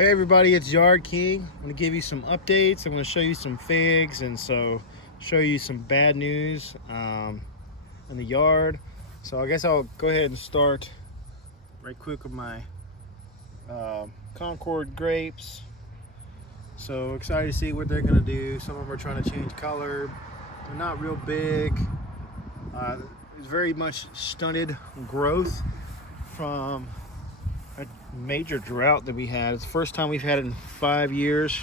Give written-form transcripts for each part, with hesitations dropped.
Hey everybody, it's Yard King. I'm going to give you some updates. I'm going to show you some figs and show you some bad news in the yard. So I guess I'll go ahead and start right quick with my Concord grapes. So excited to see what they're going to do. Some of them are trying to change color. They're not real big. It's very much stunted growth from a major drought that we had. It's the first time we've had it in 5 years.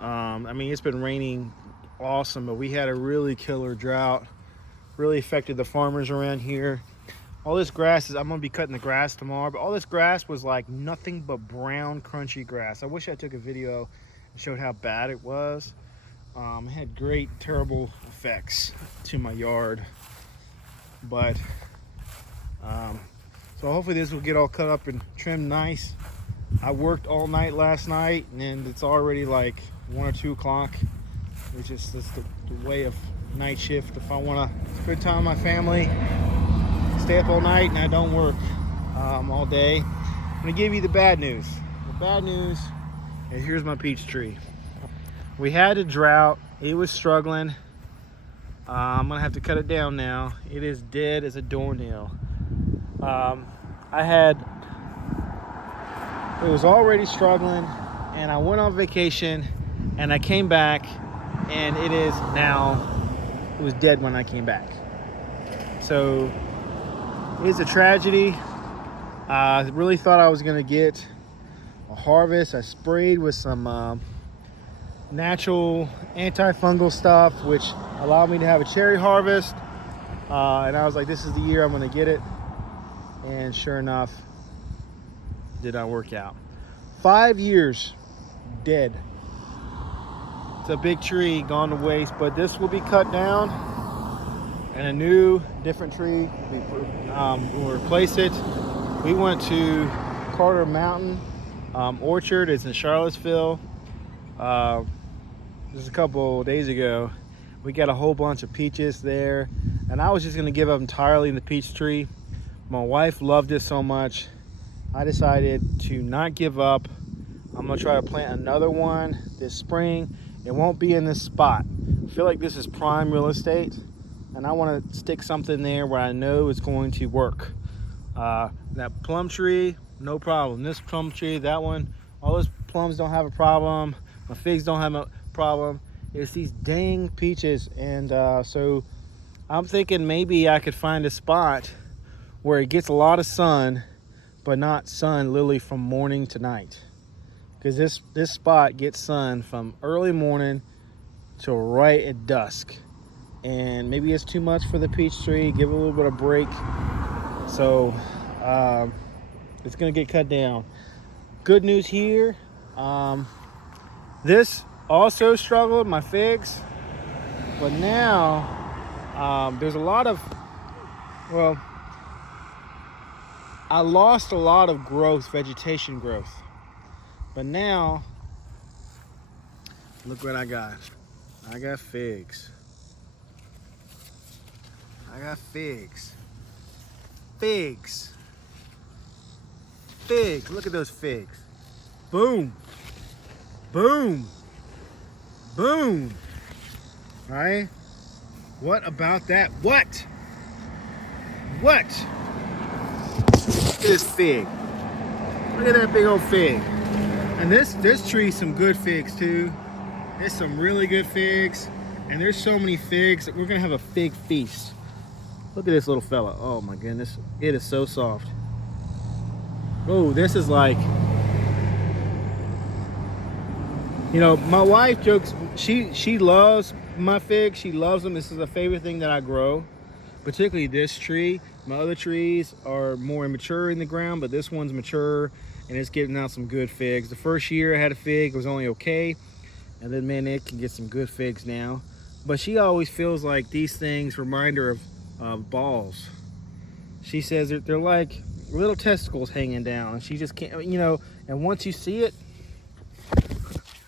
I mean, it's been raining awesome, but we had a really killer drought. Really affected the farmers around here. All this grass I'm gonna be cutting the grass tomorrow, but all this grass was like nothing but brown, crunchy grass. I wish I took a video and showed how bad it was. It had great, terrible effects to my yard. But so hopefully this will get all cut up and trimmed nice. I worked all night last night and it's already like 1 or 2 o'clock. It's just the way of night shift. If I want to spend time with my family, stay up all night and I don't work all day. I'm gonna give you the bad news. The bad news is here's my peach tree. We had a drought. It was struggling. I'm gonna have to cut it down now. It is dead as a doornail. It was already struggling, and I went on vacation, and I came back, and it was dead when I came back. So it's a tragedy. I really thought I was gonna get a harvest. I sprayed with some natural antifungal stuff, which allowed me to have a cherry harvest. And I was like, this is the year I'm gonna get it. And sure enough, did not work out. 5 years dead. It's a big tree gone to waste, but this will be cut down and a new, different tree will replace it. We went to Carter Mountain Orchard. It's in Charlottesville. Just a couple of days ago. We got a whole bunch of peaches there, and I was just gonna give up entirely in the peach tree. My wife loved it so much, I decided to not give up. I'm gonna try to plant another one this spring. It won't be in this spot. I feel like this is prime real estate, and I want to stick something there where I know it's going to work. That plum tree, no problem. This plum tree, that one, all those plums don't have a problem. My figs don't have a problem. It's these dang peaches, and so I'm thinking maybe I could find a spot where it gets a lot of sun, but not sun literally from morning to night. Because this spot gets sun from early morning till right at dusk. And maybe it's too much for the peach tree. Give it a little bit of break. So it's gonna get cut down. Good news here. This also struggled, my figs. But now there's a lot of, well, I lost a lot of growth, vegetation growth. But now, look what I got. I got figs. I got figs. Figs. Figs. Look at those figs. Boom. Boom. Boom. All right? What about that? What? What? Look at this fig. Look at that big old fig. And this tree's some good figs too. There's some really good figs. And there's so many figs that we're gonna have a fig feast. Look at this little fella. Oh my goodness. It is so soft. Oh, this is like, you know, my wife jokes, she loves my figs. She loves them. This is a favorite thing that I grow. Particularly this tree. My other trees are more immature in the ground, but this one's mature and it's getting out some good figs. The first year I had a fig, it was only okay. And then, man, it can get some good figs now. But she always feels like these things remind her of balls. She says they're like little testicles hanging down. And she just can't, you know, and once you see it,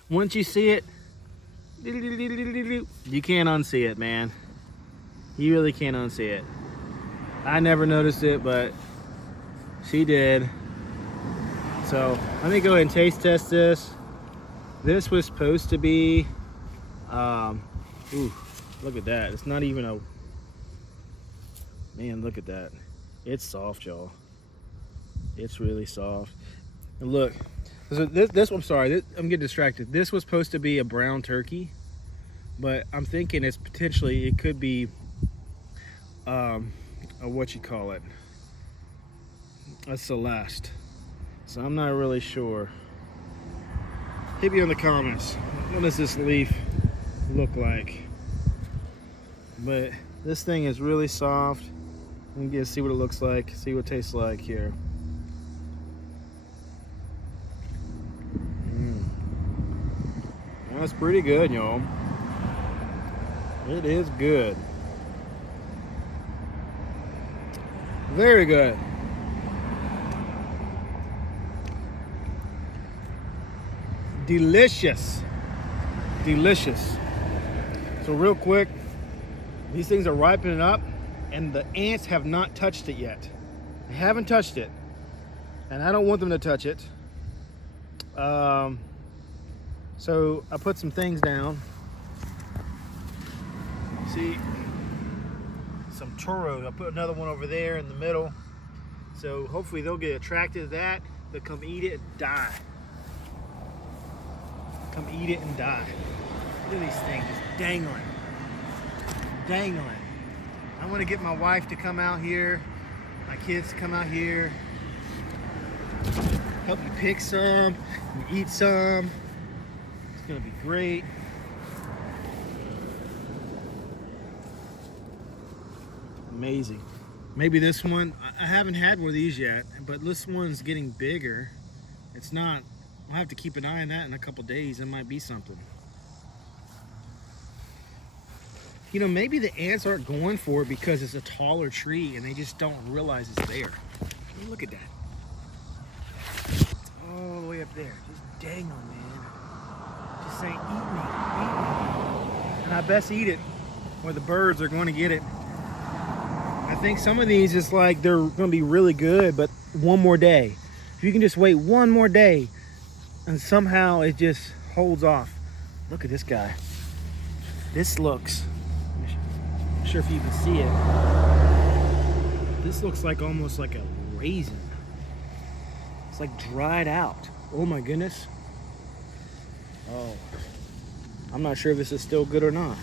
you can't unsee it, man. You really can't unsee it. I never noticed it, but she did. So let me go ahead and taste test this. This was supposed to be, ooh, look at that. It's not even a, man, look at that. It's soft, y'all. It's really soft. And look, so this I'm sorry, I'm getting distracted. This was supposed to be a brown turkey, but I'm thinking it's potentially, it could be, a what you call it, a Celeste. So I'm not really sure. Hit me in the comments. What does this leaf look like? But this thing is really soft. I'm gonna see what it looks like, see what it tastes like here. That's pretty good, y'all. It is good. Very good. Delicious. Delicious. So real quick, these things are ripening up and the ants have not touched it yet. They haven't touched it. And I don't want them to touch it. So I put some things down. See, some toros. I put another one over there in the middle. So hopefully they'll get attracted to that. They'll come eat it and die. Come eat it and die. Look at these things just dangling. Dangling. I want to get my wife to come out here, my kids to come out here, help me pick some and eat some. It's gonna be great. Amazing. Maybe this one, I haven't had one of these yet, but this one's getting bigger. It's not, I'll have to keep an eye on that in a couple days. It might be something. You know, maybe the ants aren't going for it because it's a taller tree and they just don't realize it's there. Look at that. All the way up there. Just dangling, man. Just saying, eat me, eat me. And I best eat it or the birds are going to get it. I think some of these is like they're going to be really good, but one more day. If you can just wait one more day and somehow it just holds off. Look at this guy. This looks, I'm not sure if you can see it. This looks like almost like a raisin. It's like dried out. Oh my goodness. Oh, I'm not sure if this is still good or not.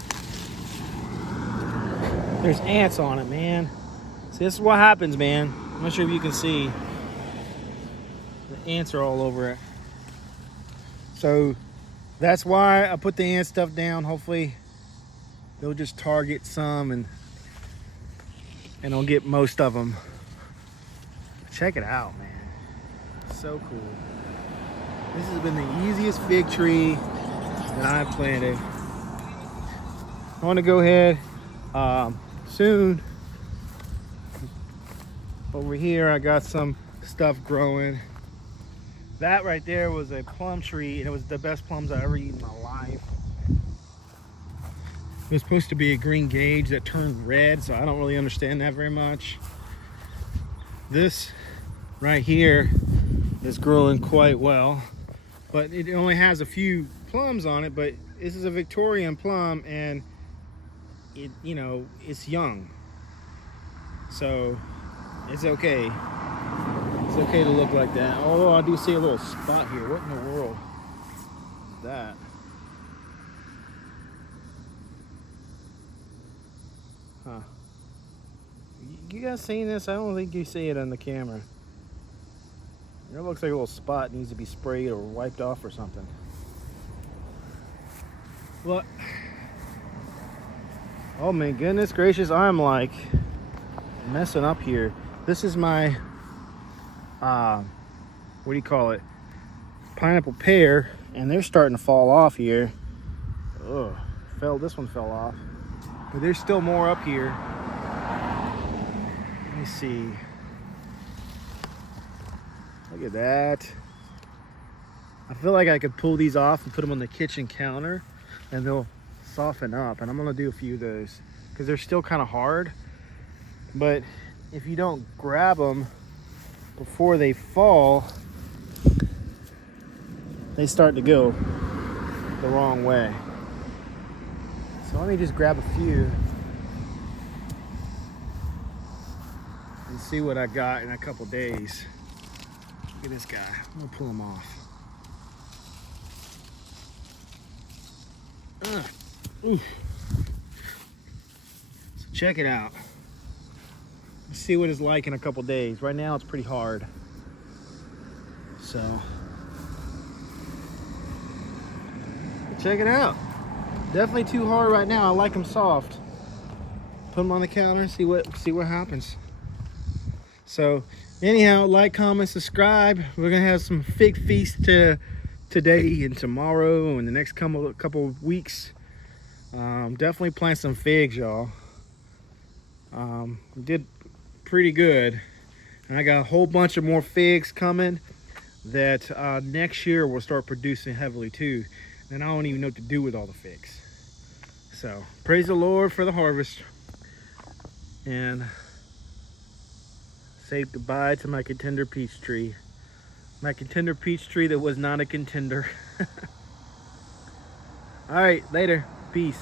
There's ants on it, man. See, this is what happens, man. I'm not sure if you can see. The ants are all over it. So that's why I put the ant stuff down. Hopefully they'll just target some and I'll get most of them. Check it out, man. So cool. This has been the easiest fig tree that I've planted. I want to go ahead soon. Over here I got some stuff growing. That right there was a plum tree and it was the best plums I ever eaten in my life. It was supposed to be a green gauge that turned red, so I don't really understand that very much. This right here is growing quite well, but it only has a few plums on it, but this is a Victorian plum and it, you know, it's young. So it's okay. It's okay to look like that. Although I do see a little spot here. What in the world is that? Huh. You guys seen this? I don't think you see it on the camera. It looks like a little spot needs to be sprayed or wiped off or something. Look. Oh my goodness gracious, I'm like messing up here. This is my, what do you call it? Pineapple pear, and they're starting to fall off here. Ugh, this one fell off. But there's still more up here. Let me see. Look at that. I feel like I could pull these off and put them on the kitchen counter and they'll soften up. And I'm gonna do a few of those because they're still kind of hard. But if you don't grab them before they fall, they start to go the wrong way. So let me just grab a few and see what I got in a couple days. Look at this guy. I'm gonna pull him off. Oof. So check it out. Let's see what it's like in a couple days. Right now it's pretty hard. So check it out. Definitely too hard right now. I like them soft. Put them on the counter and see what happens. So anyhow, like, comment, subscribe. We're gonna have some fig feast today and tomorrow and the next couple of weeks. Definitely plant some figs, y'all. Did pretty good, and I got a whole bunch of more figs coming that next year will start producing heavily too. And I don't even know what to do with all the figs. So praise the Lord for the harvest, and say goodbye to my contender peach tree. My contender peach tree that was not a contender. All right, later. Peace.